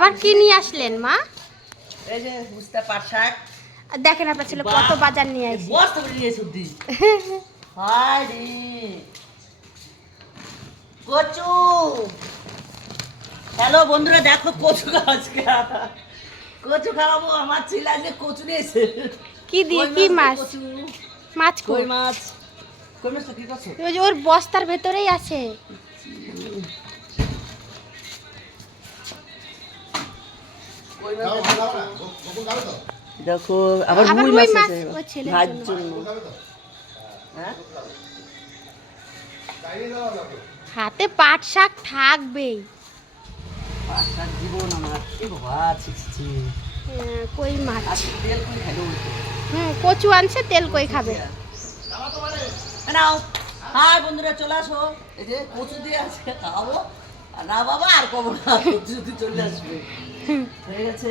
আবার কি নিয়ে আসলেন মা? এই যে উস্তা পাট শাক। দেখেন আপনার ছেলে কত বাজার নিয়ে আসছে। বস্তা করে নিয়ে এসে দি। হায় রে। কচু। হ্যালো বন্ধুরা, দেখো কচু আজকে। কচু খাওয়াবো, আমার ছেলে আজকে কচু নিয়েছে। কি দিয়ে কি মাছ? কচু। মাছ কই মাছ। কই মাছ কি করছো? ওই যে ওর বস্তার ভেতরেই আছে। দেখো আবার আবার রুই রুই মাছ মাছ আছে ওর ছেলের ভাত জন্য। জন্য। হ্যাঁ হাতে পাট শাক থাকবেই। পাট শাক জীবন আমার। এ বাবা ছি। কই মাছ। আজকে তেল কই খাইলো বলতো। কচু আনছে, তেল কই খাবে। নাও। হাই বন্ধুরা, চলে আসো। এই যে কচু দিয়ে আজকে খাওয়াবো। না বাবা আর কবো না, কচু চলে আসবে। হয়ে গেছে।